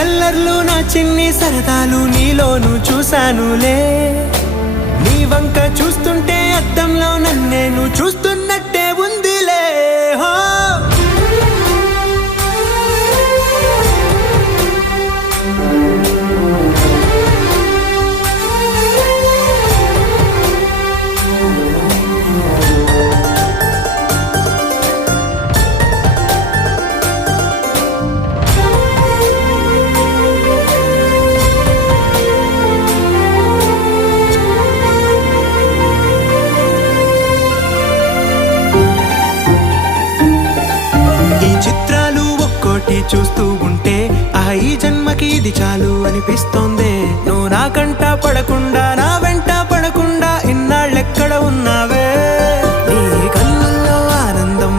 ఎల్లర్లు నా చిన్ని సరదాలు నీలోను చూశానులే. నీ వంక చూస్తుంటే అద్దంలో నన్నేను చూస్తున్నట్టే ఉందిలే. హో చూస్తూ ఉంటే ఈ జన్మకి ఇది చాలు అనిపిస్తోంది. నువ్వు నా కంట పడకుండా నా